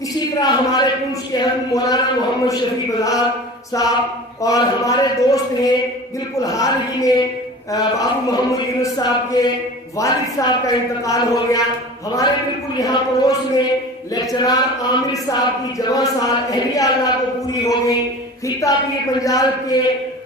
اسی طرح ہمارے پنچ کے حضرت مولانا محمد شفیع بزار صاحب اور ہمارے دوست ہیں، بالکل حال ہی میں بابو محمد یونس صاحب کے والد صاحب کا انتقال ہو گیا. ہمارے بالکل یہاں پڑوس میں لیکچرار عامر صاحب کی جواں سال اہلیہ اللہ کو پوری ہو گئی. خطہ پیر پنجاب کے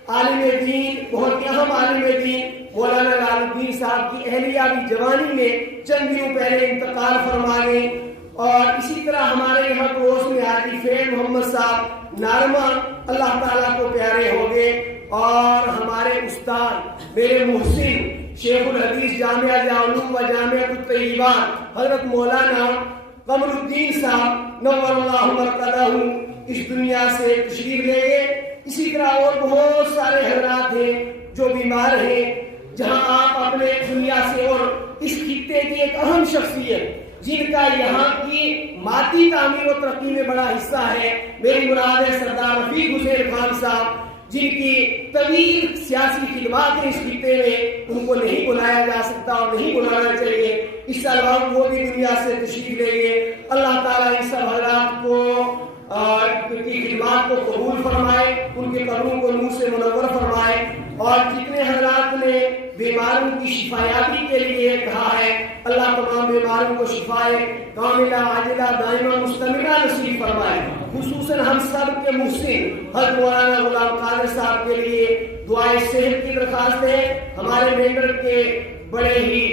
عالم دین، بہت اہم عالم دین مولانا لال الدین صاحب کی اہلیہ بھی جوانی میں چند دنوں پہلے انتقال فرما گئی. اور اسی طرح ہمارے یہاں پڑوس میں حاجی فیض محمد صاحب نارما اللہ تعالیٰ کو پیارے ہو گئے. اور ہمارے استاد میرے محسن شیخ الحدیث جامعہ علوم و جامعہ الطیبہ حضرت مولانا قمر الدین صاحب نور اللہ مرقدہ اس دنیا سے تشریف لے گئے. اسی طرح اور بہت سارے حضرات ہیں جو بیمار ہیں. جہاں آپ اپنے دنیا سے اور اس خطے کی ایک اہم شخصیت جن کا یہاں کی مادی تعمیر و ترقی میں بڑا حصہ ہے، میری مراد ہے سردار رفیق حسین خان صاحب، جن کی طویل سیاسی خدمات ہیں اس خطے میں، ان کو نہیں بلایا جا سکتا اور نہیں بلانا چاہیے. اس سال وہ بھی دنیا سے تشریف لے گئے. اللہ تعالیٰ ان سب حضرات کو کی خدمات کو قبول فرمائے، ان کے قبروں کو نور سے منور فرمائے. اور جتنے حضرات نے بیماروں کی شفایابی کے لیے کہا ہے، اللہ تمام بیماروں کو شفائے کاملہ عاجلہ دائمہ مستمرہ نصیب فرمائے. خصوصاً ہم سب کے محسن حضرت مولانا غلام قادر صاحب کے لیے دعائے صحت کی درخواست ہے. ہمارے ممبر کے بڑے ہی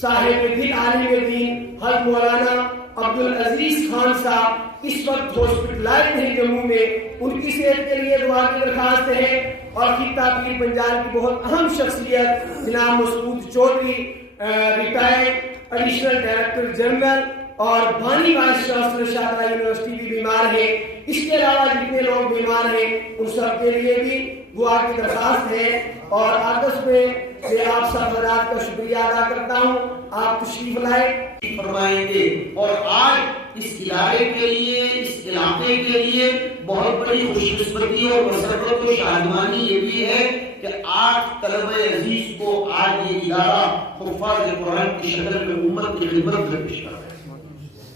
صاحب دل عالم دین حضرت مولانا عبدالعزیز خان صاحب اس وقت ہاسپٹلائزڈ ہیں جموں میں، ان کی صحت کے لیے دعا کی درخواست ہے. اور خطہ پیر پنجاب کی بہت اہم شخصیت جناب Masood Chaudhry retired additional director general اور بانی وائس چانسلر شاہدرہ یونیورسٹی بھی بیمار ہے. اس کے علاوہ جتنے لوگ بیمار ہیں ان سب کے لیے بھی دعا کی درخواست ہے. اور آپس میں آپ سب حضرات کا شکریہ ادا کرتا ہوں، آپ تشریف لائے فرمائیں گے. اور آج اس ادارے کے لیے، اس علاقے کے لیے بہت بڑی خوش قسمتی اور مسرت و شادمانی یہ بھی ہے کہ 8 طلبہ عزیز کو آج یہ ادارہ حفاظ قرآن کی شکل میں امت کی خدمت میں پیش کر رہا ہے.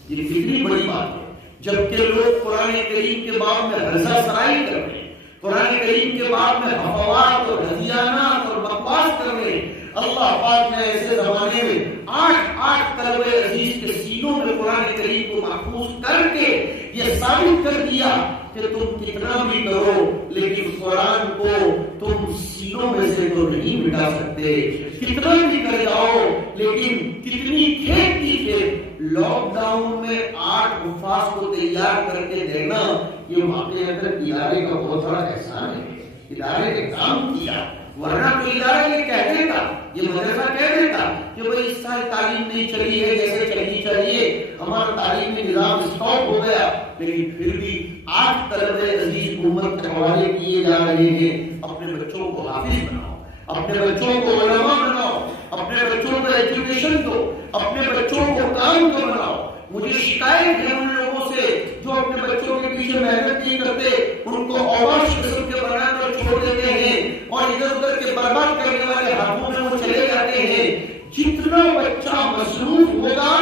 یہ کتنی بڑی بات ہے، جبکہ لوگ قرآن کریم کے باب میں ہرزہ سرائی کر رہے ہیں، قرآن کریم کے باب میں حفوات اور ہذیانات اور بکواس کر رہے ہیں. اللہ پاک نے ایسے زمانے میں 8 طلبہ عزیز کے سینوں میں قرآن کریم کو محفوظ کر کے یہ ثابت کر دیا کہ تم کتنا بھی کرو لیکن قرآن کو تم سینوں میں سے تو نہیں مٹا سکتے. کتنا بھی کر جاؤ لیکن کتنی کھیت کی کھیت. لاک ڈاؤن میں 8 حفاظ کو تیار کر کے دینا یہ واقعی اندر ادارے کا بہت بڑا احسان ہے. ادارے نے کام کیا، ورنہ تو ادارہ یہ کہہ دیتا، یہ مدرسہ کہہ دیتا کہ بھئی اس سال تعلیم نہیں چلی ہے جیسے چلنی چاہیے، ہمارا تعلیمی نظام اسٹاپ ہو گیا. لیکن پھر بھی 8 طلبہ عزیز امت کے حوالے کیے جا رہے ہیں. اپنے بچوں کو حافظ بناؤ، اپنے بچوں کو علماء بناؤ، اپنے بچوں کو ایجوکیشن دو، اپنے بچوں کو کام کو بناؤ. مجھے شکایت ہے ان لوگوں سے جو اپنے بچوں کے پیچھے محنت نہیں کرتے، ان کو اوش قسم کے بنا کر چھوڑ دیتے ہیں اور ادھر ادھر کے برباد کرنے والے ہاتھوں میں وہ چلے جاتے ہیں. جتنا بچہ مصروف ہوگا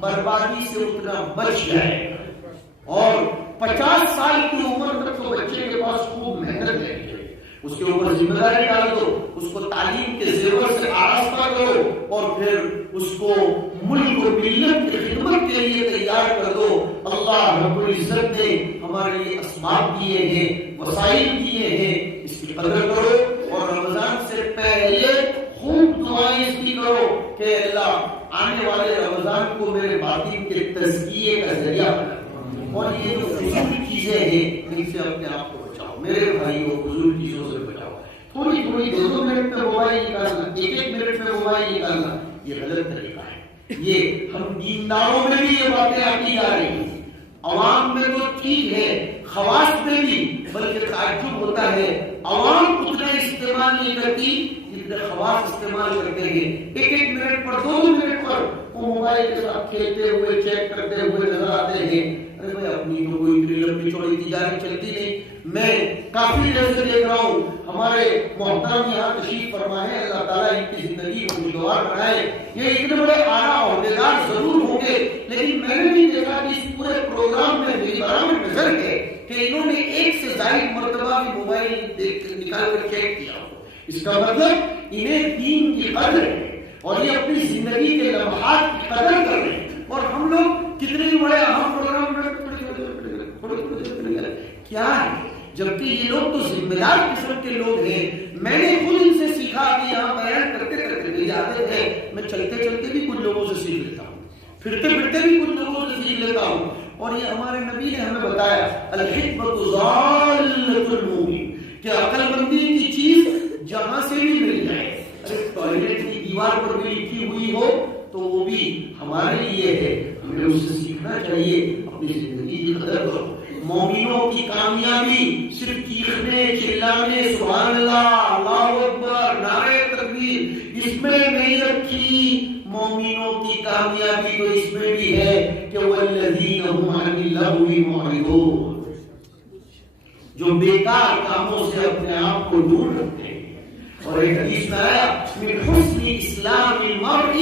بربادی سے اتنا بچ جائے گا. اور 50 سال کی عمر تک تو بچے کے پاس خوب محنت ہے، اس کے اوپر ذمہ داری ڈال دو، اس کو تعلیم کے زیور سے آراستہ کرو اور پھر اس کو ملک و ملت کی خدمت کے لیے تیار کر دو. اللہ رب العزت نے ہمارے لیے اسباب دیے ہیں، وسائل دیے ہیں، اس کی قدر کرو. اور رمضان سے پہلے خوب دعائیں اس کی کرو کہ اللہ آنے والے رمضان کو میرے باطن کے تزکیے کا ذریعہ بنا. اور یہ جو فضول چیزیں ہیں ان سے اپنے آپ کو بچاؤ میرے بھائیوں، فضول چیزوں سے بچاؤ. تھوڑی 2 منٹ میں موبائل نکالنا، 1 منٹ میں موبائل نکالنا یہ غلط طریقہ ہے. یہ ہم دینداروں میں بھی یہ باتیں آتی جا رہی ہیں. عوام میں تو ٹھیک ہے، خواص میں بھی، بلکہ تعجب ہوتا ہے عوام اتنا استعمال نہیں کرتی جتنے خواص استعمال کرتے ہیں. 1 منٹ پر 2 منٹ پر وہ موبائل کے ساتھ کھیلتے ہوئے چیک کرتے ہوئے نظر آتے ہیں. ارے بھائی اپنی تو کوئی اتنی لمبی چوڑی تجارت چلتی نہیں. میں کافی دیر سے دیکھ رہا ہوں ہمارے محترم یہاں تشریف فرما ہے، اللہ تعالیٰ ان کی زندگی کو خوشگوار بنائے. یہ اتنے بڑے اعلیٰ عہدیدار تیار ضرور ہوں گے، لیکن میں نے بھی دیکھا کہ اس پورے پروگرام میں میری برابر نظر ہے کہ انہوں نے ایک سے زائد مرتبہ بھی موبائل نکال کر چیک کیا ہو۔ اس کا مطلب انہیں دین کی قدر ہے اور یہ اپنی زندگی کے لمحات کی قدر کر رہے ہیں، اور ہم لوگ کتنے بڑے اہم پروگرام میں کیا ہے، جبکہ یہ لوگ تو ذمہ دار قسم کے لوگ ہیں۔ میں نے خود ان سے سیکھا کہ یہاں بیان کرتے کرتے میری عادت ہے میں چلتے چلتے بھی کچھ لوگوں سے سیکھ لیتا ہوں، پھرتے پھرتے بھی کچھ لوگوں سے سیکھ لیتا ہوں، اور یہ ہمارے نبی نے ہمیں بتایا الحکمت ضالۃ المؤمن کہ عقل مندی کی چیز جہاں سے بھی مل جائے، اگر ٹوائلٹ کی دیوار پر بھی لکھی ہوئی ہو تو وہ بھی ہمارے لیے ہے، ہمیں اس سے سیکھنا چاہیے، اپنی زندگی کی قدر کرو۔ مومنوں کی کامیابی صرف چیخنے چلانے سبحان اللہ اللہ اکبر نعرہ تکبیر اس میں نہیں رکھی، مومنوں کی کامیابی تو اس میں بھی ہے کہ والذین هم عن اللغو معرضون، جو بیکار کاموں سے اپنے آپ کو دور رکھتے ہیں۔ اور ایک حدیث میں آیا من حسن اسلام المرء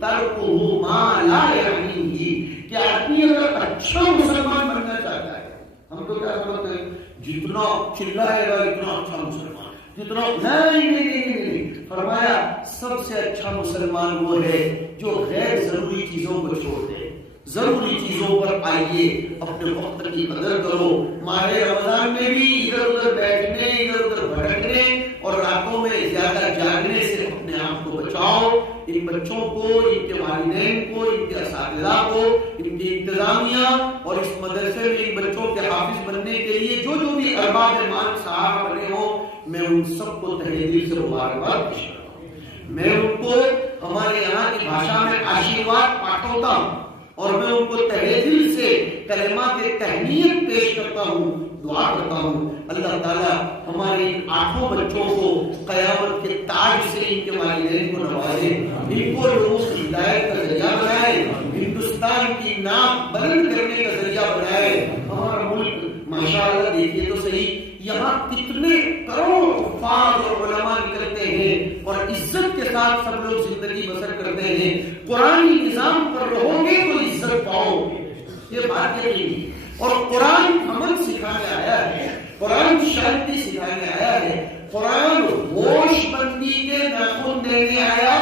ترکہ ما لا یعنیہ، کہ آدمی اگر اچھا مسلمان بننا چاہتا ہے، ہم تو کیا سمجھتے ہیں جتنا چلائے گا اتنا اچھا مسلمان، جتنا نہیں، فرمایا سب سے اچھا مسلمان وہ ہے جو غیر ضروری چیزوں کو چھوڑ دے، ضروری چیزوں پر آئیے، اپنے وقت کی قدر کرو۔ ماہ رمضان میں بھی ادھر ادھر بیٹھنے ادھر ادھر بھٹکنے اور راتوں میں زیادہ جاگنے سے اپنے آپ کو بچاؤ۔ ان بچوں کو، ان کے والدین کو، ان کے اساتذہ کو، ان کی انتظامیہ اور اس مدرسے میں ان بچوں کے حافظ بننے کے لیے جو جو بھی ارباب ایمان صاحب بنے ہوں، میں ان سب کو تہہ دل سے مبارکباد پیش کرتا ہوں۔ میں ان کو ہمارے یہاں کی بھاشا میں آشیرواد پاٹھوتا ہوں، اور میں ان کو تہہ دل سے کلمات تہنیت پیش کرتا ہوں، دعا کرتا ہوں اللہ تعالیٰ ہمارے ان 8 بچوں کو قیامت کے تاج سے ان کے والدین کو نوازے، ان کو لوگوں کی ہدایت کا ذریعہ بنائے، ہندوستان کی نام بلند کرنے کا ذریعہ بنائے۔ ہمارا ملک ماشاءاللہ دیکھیے تو صحیح، یہاں کتنے کروڑ حفاظ اور علماء نکلتے ہیں اور عزت کے ساتھ سب لوگ زندگی بسر کرتے ہیں۔ قرآنی نظام پر رہو گے تو عزت پاؤ گے، یہ بات یقینی، اور قرآن امن سکھانے آیا ہے، قرآن شانتی سکھانے آیا ہے، قرآن ہوش بندی کے ناخن دینے آیا،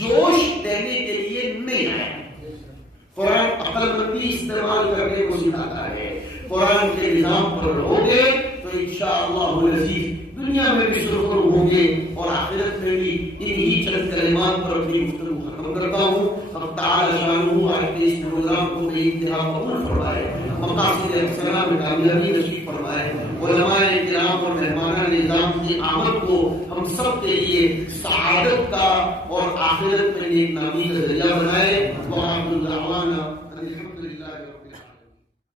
جوش دینے کے لیے نہیں آیا۔ قرآن عقل مندی استعمال کرنے کو سکھاتا ہے۔ قرآن کے نظام پر رہو گے تو انشاءاللہ العزیز دنیا میں بھی سرخرو ہوں گے اور آخرت میں بھی انہی چند کلمات پر اپنی گفتگو ختم کرتا ہوں۔ اب تعالی شانہ آج کے اس پروگرام کو بے انتہا قبول فرمائے، مقاصد حسنہ میں کامیابی نصیب فرمائے، علماء کرام اور مہمانان نظام کی آمد کو ہم سب کے لیے سعادت کا اور آخرت میں نیک نامی کا ذریعہ بنائے۔ وآخر دعوانا